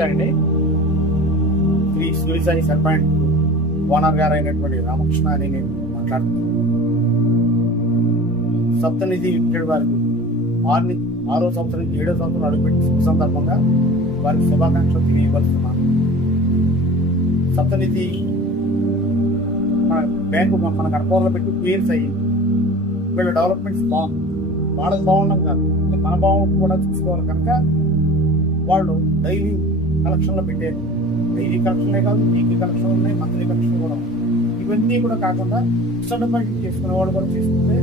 నమస్తే అండి. శ్రీ సూర్యసాయి సర్పాయింట్ ఓనర్ గారు అయినటువంటి రామకృష్ణ అని నేను మాట్లాడుతున్నాను. సప్తనిధి లిమిటెడ్ వారికి 6వ సంవత్సరం నుంచి 7వ సంవత్సరం అడుగుపెట్టి శుభ సందర్భంగా వారికి శుభాకాంక్షలు తెలియపరుస్తున్నాను. సప్తనిధి మన బ్యాంకు మన కడపలో పెట్టి 2 years అయ్యి వీళ్ళ డెవలప్మెంట్స్ బాగుంది. వాళ్ళకి బాగున్నాం కాదు, మన బాగుంది కూడా చూసుకోవాలి కనుక వాళ్ళు డైలీ కలెక్షన్లో పెట్టారు. డైలీ కలెక్షన్లే కాదు, వీక్లీ కలెక్షన్ ఉన్నాయి, మంత్లీ కలెక్షన్ కూడా ఉన్నాయి. ఇవన్నీ కూడా కాకుండా ఫిక్స్డ్ డిపాజిట్ చేసుకునే వాళ్ళు కూడా చేసుకుంటే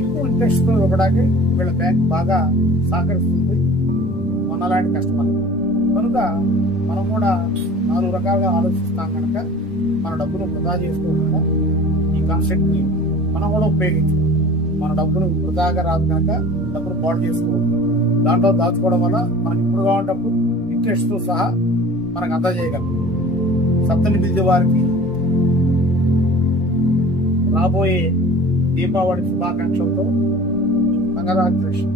ఎక్కువ ఇంట్రెస్ట్ ఇవ్వడానికి వీళ్ళ బ్యాంక్ బాగా సహకరిస్తుంది మనలాంటి కస్టమర్. కనుక మనం కూడా 4 రకాలుగా ఆలోచిస్తాం కనుక మన డబ్బులు వృధా చేసుకోకుండా ఈ కాన్సెప్ట్ని మనం కూడా ఉపయోగించాలి. మన డబ్బులు వృధాగా రాదు కనుక డబ్బులు పాడు చేసుకోవద్దు. దాంట్లో దాచుకోవడం వల్ల మనకి ఇప్పుడు కావాలంటప్పుడు ఇంట్రెస్ట్తో సహా మనకు అందజేయగలం. సప్తనిధి వారికి రాబోయే దీపావళి శుభాకాంక్షలతో కంగ్రాచులేషన్.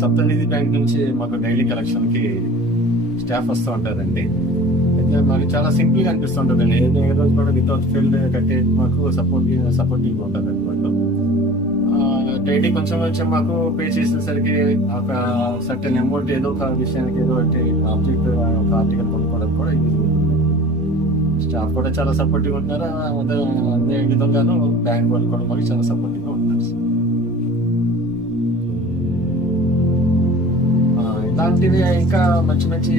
సప్తనిధి బ్యాంక్ నుంచి మాకు డైలీ కలెక్షన్కి స్టాఫ్ వస్తూ ఉంటారండి. అయితే మాకు చాలా సింపుల్గా అనిపిస్తుంటుందండి. ఏ రోజు కూడా వితౌట్ ఫీల్డ్ కట్టే మాకు సపోర్టింగ్ ఉంటుంది అనమాట. డైలీ కొంచెం మాకు పే చేసేసరికి ఒక సర్టెన్ అమౌంట్ ఏదో ఒక విషయానికి ఏదో ఒకటి ఆబ్జెక్ట్ ఒక ఆర్టికల్ కొనుక్కోవడం కూడా ఈజీ ఉంటుంది. స్టాఫ్ కూడా చాలా సపోర్టివ్ ఉంటున్నారు. అదే విధంగాను బ్యాంక్ వాళ్ళు కూడా మాకు చాలా సపోర్టివ్గా ఉంటున్నారు. ఇలాంటివి ఇంకా మంచి మంచి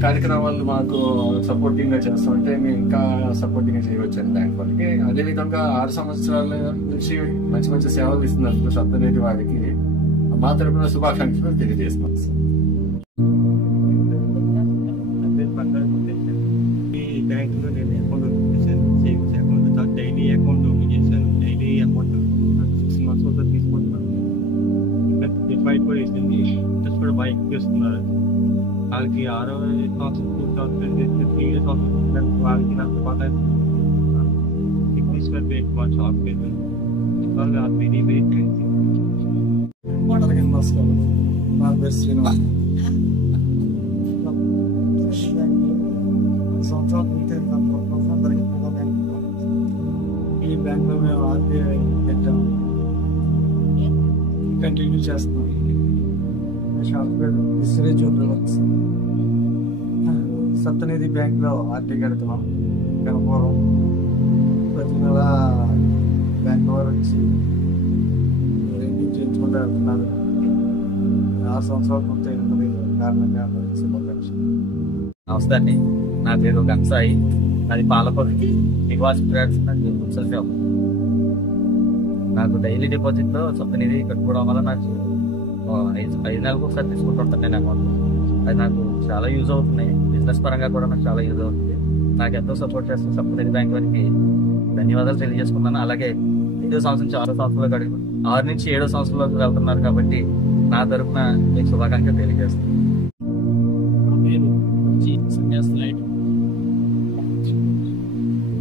కార్యక్రమాలు మాకు సపోర్టింగ్ గా చేస్తుంటే మేము ఇంకా సపోర్టింగ్ గా చేయవచ్చండి బ్యాంక్ వాళ్ళకి. అదేవిధంగా 6 సంవత్సరాల నుంచి మంచి మంచి సేవలు ఇస్తున్నారు సప్తనిధి వారికి మా తరపున శుభాకాంక్షలు తెలియజేస్తున్నాం. ఈ బ్యాంకులో నేను అకౌంట్ ఓపెన్ చేశాను, savings account. Daily account open చేశాను. డైలీ అమౌంట్ 6 months వరకు తీసుకుంటున్నాను. ఇంకా డిపాజిట్ కూడా వేసింది. ఇంట్రెస్ట్ కూడా బాగా ఎక్కువ ఇస్తున్నారు. వాళ్ళకి 6 సంవత్సరం వాళ్ళకి నాకు బాగా టెక్నిక్స్ ఎక్కువ షాప్ లేదు. Very very thanks. నా పేరు శ్రీనివాస్. సంవత్సరాలు ఈ బ్యాంక్లో మేము ఆర్బీఐ పెట్టాము, కంటిన్యూ చేస్తున్నాం. షాప్ పేరు ఇస్రే జ్యువెలర్స్. సప్తనిధి బ్యాంక్లో ఆర్టీ కడుతున్నాం. కనపూరం ప్రతి నెల బ్యాంక్ వారు వచ్చి రెన్యూ చేయించుకుంటూ వెళ్తున్నారు. 6 సంవత్సరాలు పూర్తయినది కారణంగా శుభాకాంక్షలు. నమస్తే అండి, నా పేరు గంసాయి. నాది పాలకొల్లు నివాస్ ట్రేడ్స్ బుక్సల్ షాప్. నాకు డైలీ డిపాజిట్లో సప్తనిధి కట్టుకోవడం వల్ల నాకు 5 నెలలకు ఒకసారి తీసుకుంటుంటాను నేను అమౌంట్. అది నాకు చాలా యూజ్ అవుతున్నాయి. బిజినెస్ పరంగా కూడా నాకు చాలా యూజ్ అవుతుంది. నాకు ఎంతో సపోర్ట్ చేస్తున్న సప్తనిధి బ్యాంక్ వారికి ధన్యవాదాలు తెలియజేసుకున్నాను. అలాగే 5వ సంవత్సరం నుంచి 6వ సంవత్సరంలోకి 6 నుంచి 7వ సంవత్సరంలోకి వెళ్తున్నారు కాబట్టి నా తరఫున మీకు శుభాకాంక్షలు తెలియజేస్తాను. సన్యాస్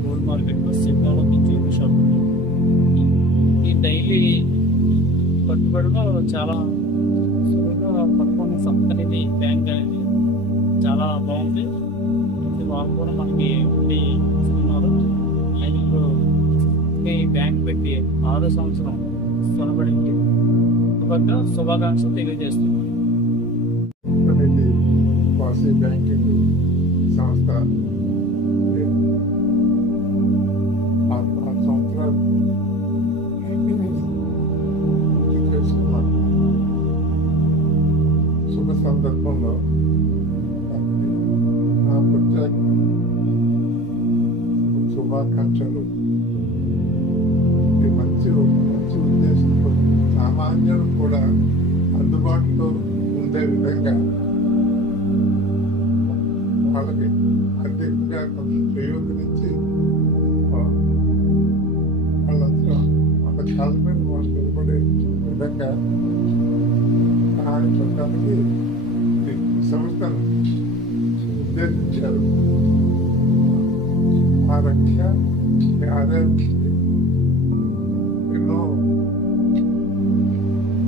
గోల్డ్ మార్కెట్లో శ్రీకాకుళం జ్యువెలరీ షాప్ ఉంది. ఈ డైలీ పట్టుబడిలో చాలా సులువుగా పట్టుకున్న సప్తనిధి బ్యాంక్ అనేది చాలా బాగుంది. వాళ్ళు కూడా మనకి ఉండి ఇస్తున్నారు. ఆయన ఇప్పుడు ఈ బ్యాంక్ పెట్టి 6వ సంవత్సరం కొనబడింది. శుభాకాంక్షలు తెలియజేస్తున్నాను. బ్యాంకింగ్ సంస్థ 6 సంవత్సరాలు చేసుకున్నాను. శుభ సందర్భంలో నా ప్రత్యేక శుభాకాంక్షలు. మంచి ఉద్దేశంతో సామాన్యులు కూడా అందుబాటులో ఉండే విధంగా వాళ్ళకి ఆర్థికంగా కొంచెం ప్రయోజనించి వాళ్ళంతా వాళ్ళ కాళ్ళ మీద వాళ్ళు నిలబడే విధంగా సహాయపడటానికి సంస్థను ఉద్దేశించారు. ఆ రకంగా ఆదాయం ఎన్నో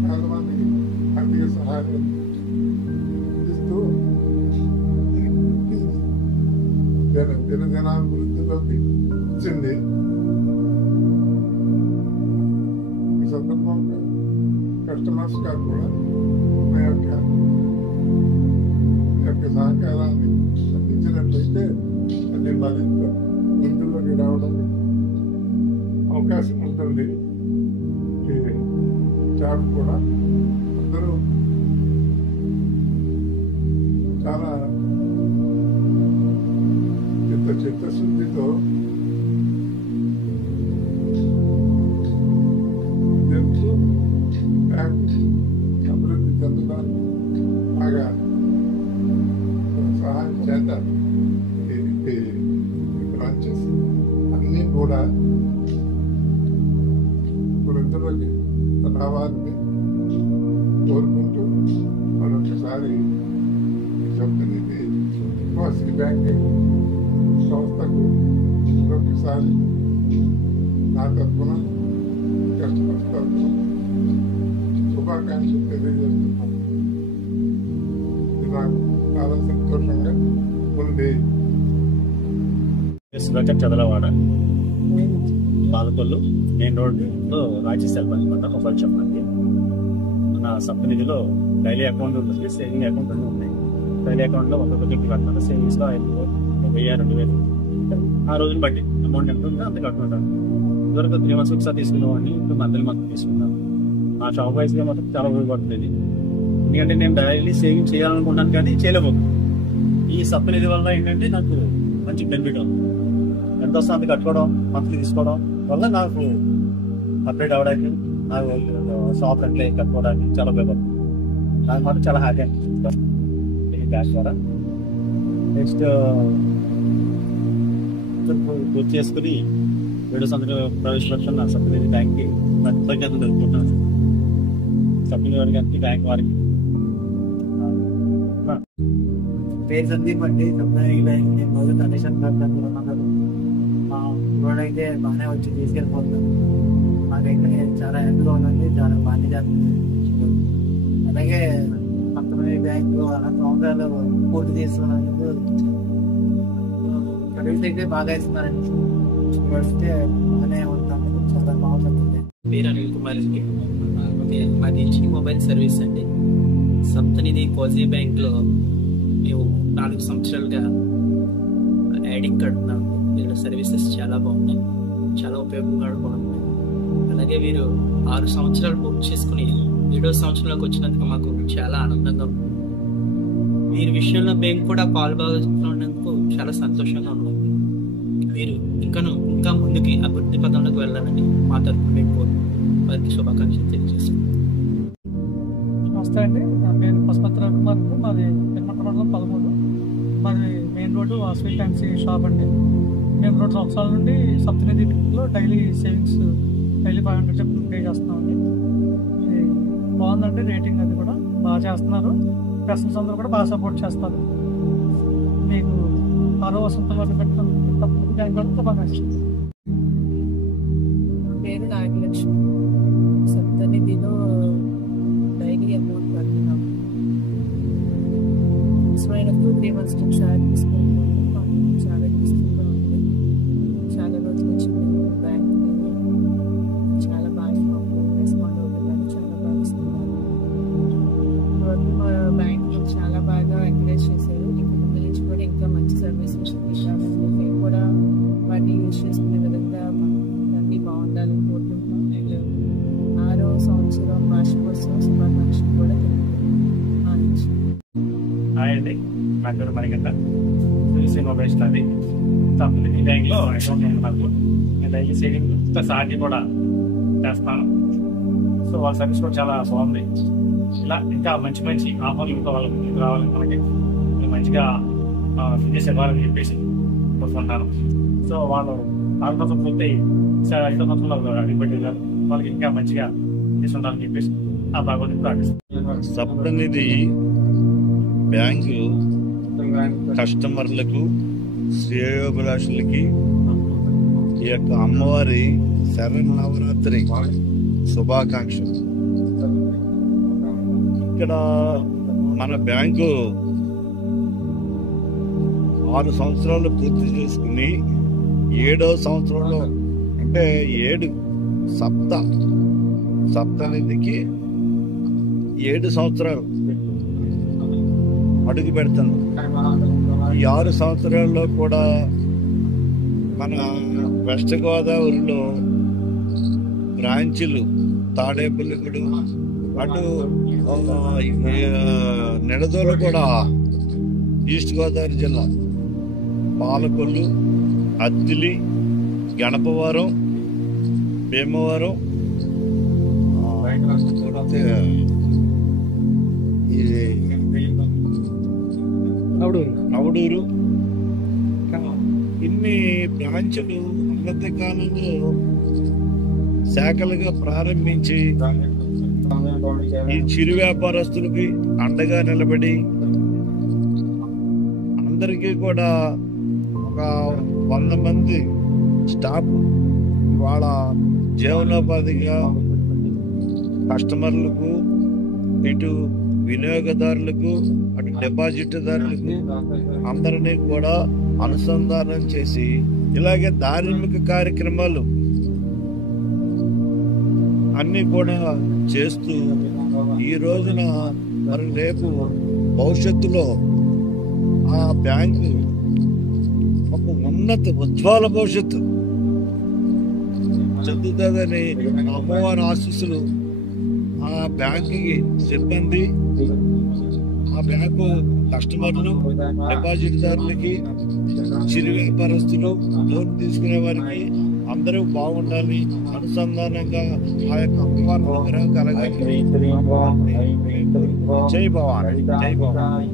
చాలా మందికి ఆర్థిక సహాయం అందిస్తూ దినదినాభివృద్ధిలోకి వచ్చింది. ఈ సందర్భంగా కస్టమర్స్ గారు కూడా మా యొక్క సహకారాన్ని అందించినట్లయితే అది మరింత వృద్ధిలోకి రావడానికి అవకాశం ఉంటుంది. ఈ జాబ్ కూడా అందరూ చాలా చిత్తశుద్ధితో అభివృద్ధి చెందడానికి బాగా సహాయం చేస్తారు. బ్రాంచెస్ అన్నీ కూడా వృద్ధులకి రావాలని కోరుకుంటూ మరొకసారి చెప్తున్నది యూనివర్సిటీ బ్యాంకింగ్ సంస్థకు మరొకసారి నా తరఫున కస్టమర్స్ తరఫున శుభాకాంక్షలు తెలియజేస్తున్నాను. ఇది నాకు చాలా సంతోషంగా ఉంది. సుధాకర్ చదలవాడ పాలకొల్లు మెయిన్ రోడ్లో రాజీ సెల్ఫ్ అనమాట. మొబైల్ షాప్ అండి. మన సప్తనిధిలో డైలీ అకౌంట్ ఉంటుంది, సేవింగ్ అకౌంట్ అన్నీ ఉన్నాయి. డైలీ అకౌంట్లో 100 కట్టాను, సేవింగ్స్లో 5,000, 2,000 ఆ రోజుని బట్టి అమౌంట్ ఎంత ఉందో అంత కట్టుకుంటాను. ఇదివరకు 3 months ఒకసారి తీసుకునేవాడిని, ఇప్పుడు మంత్ తీసుకున్నాను. నా షాప్ వైజ్గా మాత్రం చాలా ఉపయోగపడుతుంది. ఎందుకంటే నేను డైలీ సేవింగ్ చేయాలనుకున్నాను కానీ చేయలేకపోతున్నాను. ఈ సప్తనిధి వల్ల ఏంటంటే నాకు మంచి బెనిఫిట్ ఉంది. ఎంత వస్తే అంత కట్టుకోవడం, మంత్లీ తీసుకోవడం వల్ల నాకు అప్డేట్ అవ్వడానికి, నాకు షాప్ రెంట్లే కట్టుకోవడానికి చాలా ఉపయోగపడుతుంది. నాకు మాత్రం చాలా హ్యాపీ అనిపిస్తుంది ఈ బ్యాంక్ ద్వారా. నెక్స్ట్ పూర్తి చేసుకుని వీడియోస్ అందరూ ప్రవేశపెడుతున్న సప్తనిధి బ్యాంక్కి కృతజ్ఞతలు తెలుపుకుంటున్నాను. సప్తనిధి గారికి, బ్యాంక్ వారికి. పేరు సందీప్ అండి. సప్తనిధి బ్యాంక్ నేను రోజు కండిషన్ కట్టాను. మా రోడ్ అయితే బాగానే వచ్చి తీసుకెళ్ళిపోతాను. నాకైతే చాలా హ్యాపీగా ఉందండి, చాలా బాగా జరుగుతుంది. అలాగే సప్తనిధి బ్యాంకు 6 సంవత్సరాలు పూర్తి చేస్తున్నందుకు సర్వీస్ అయితే బాగా ఇస్తున్నారండి. వస్తే బాగానే ఉంటున్నందుకు చాలా బాగుంటుంది. పేరు అనిల్ కుమార్ అండి. మాది మొబైల్ సర్వీస్ అండి. సప్తనిధి కోజీ బ్యాంక్లో మేము 4 సంవత్సరాలుగా యాడింగ్ కడుతున్నాము. వీళ్ళ సర్వీసెస్ చాలా బాగున్నాయి, చాలా ఉపయోగంగా కూడా ఉన్నాయి. అలాగే వీరు 6 సంవత్సరాలు పూర్తి చేసుకుని 7వ సంవత్సరంలోకి వచ్చినందుకు మాకు చాలా ఆనందంగా ఉంది. వీరి విషయంలో మేము కూడా పాల్గొన్నందుకు చాలా సంతోషంగా ఉన్నాం. వీరు ఇంకా ముందుకి అభివృద్ధి పదంలోకి వెళ్ళాలని మా తరఫున మేము వారికి శుభాకాంక్షలు తెలియజేస్తాం. నమస్తే అండి, నా పేరు పశుపతి కుమార్. మాది తిరుమల మండలం 13. మాది main road Vasavi fancy shop అండి. మేము 2 సంవత్సరాల నుండి సప్తనిధిలో డైలీ సేవింగ్స్ డైలీ 500 చెప్పి పే చేస్తున్నామండి. ఇది బాగుందండి. రేటింగ్ అది కూడా బాగా చేస్తున్నారు. కస్టమర్స్ అందరూ కూడా బాగా సపోర్ట్ చేస్తారు. మీకు 6వ వసంత వారు పెట్టడం బాగా ఇష్టం. పేరు నాగలక్ష్మి. సప్తనిధిలో డైలీ అమౌంట్ కడుతున్నాం. ఇష్టమైనప్పుడు 3 months ఒకసారి తీసుకుంటున్నాం. చాలా యూస్ఫుల్గా ఉంది. చాలా రోజుల నుంచి మేము బ్యాంక్ చాలా బాగా రెస్పాండ్ అవుతున్నారు, చాలా బాగా ఇస్తున్నారు. ఇప్పటివరకు మా బ్యాంక్లో చాలా బాగా ఎంకరేజ్ చేశారు. ఇంకా ముందు నుంచి కూడా ఇంకా మంచి సర్వీసెస్ ఇవ్వాలని, మేము కూడా వాటిని యూజ్ చేసుకునే విధంగా అన్నీ బాగుండాలని కోరుకుంటున్నాం. అండ్ 6వ సంవత్సరం వార్షికోత్సవం శుభాకాంక్షలు కూడా హాయ్ అండి, నా పేరు మణికంఠ. శ్రీ మొబైల్ స్టార్ సప్తనిధి బ్యాంక్లో అకౌంట్ ఉంది నాకు. నేను డైలీ సేవింగ్ సార్ని కూడా చేస్తాను. సో వాళ్ళ సర్వీస్ కూడా చాలా బాగుంది. ఇలా ఇంకా మంచి మంచి ఆఫర్లు ఇంకా వాళ్ళకి రావాలని, మనకి మంచిగా ఫినిష్ ఇవ్వాలని చెప్పేసి కోరుకుంటాను. సో వాళ్ళు 4 సంవత్సరం పూర్తి 5వ సంవత్సరంలో అడిగిపెట్టారు. వాళ్ళకి ఇంకా మంచిగా తీసుకుంటారని చెప్పేసి ఆ భగవద్గీత ప్రార్థిస్తాను. సప్తనిధి బ్యాంకు కస్టమర్లకు, శ్రేయోభిలాషులకి ఈ యొక్క అమ్మవారి శరన్నవరాత్రి శుభాకాంక్షలు. ఇక్కడ మన బ్యాంకు 6 సంవత్సరాలు పూర్తి చేసుకుని 7వ సంవత్సరంలో అంటే 7 సప్తనిధికి 7 సంవత్సరాలు అడుగు పెడతాను. ఈ 6 సంవత్సరాల్లో కూడా మన వెస్ట్ గోదావరిలో బ్రాంచులు తాడేపల్లిగూడు అటు నిడదోలు కూడా ఈస్ట్ గోదావరి జిల్లా పాలకొల్లు, అద్దిలి, గణపవరం, భీమవరం, నవడూరు ఇన్ని బ్రాంచులు అన్నత కాలంలో శాఖలుగా ప్రారంభించి ఈ చిరు వ్యాపారస్తులకి అండగా నిలబడి అందరికీ కూడా ఒక 100 మంది స్టాఫ్ వాళ్ళ జీవనోపాధిగా కస్టమర్లకు, ఇటు వినియోగదారులకు, అటు డిపాజిట్దారులకు అందరినీ కూడా అనుసంధానం చేసి ఇలాగే ధార్మిక కార్యక్రమాలు అన్ని కూడా చేస్తూ ఈ రోజున మరి రేపు భవిష్యత్తులో ఆ బ్యాంకు ఒక ఉజ్వల భవిష్యత్తు చెందుతుందని అమ్మవారి ఆశీస్సులు ఆ బ్యాంకుకి సిబ్బంది, ఆ బ్యాంకు కస్టమర్లు, డిపాజిట్దారులకి, చిరు వ్యాపారస్తులు, లోన్ తీసుకునే వారికి అందరూ బాగుండాలి, అనుసంధానంగా ఆ యొక్క అమ్మవారి అనుగ్రహం కలగాలి. జై భవాని, జై భవాని.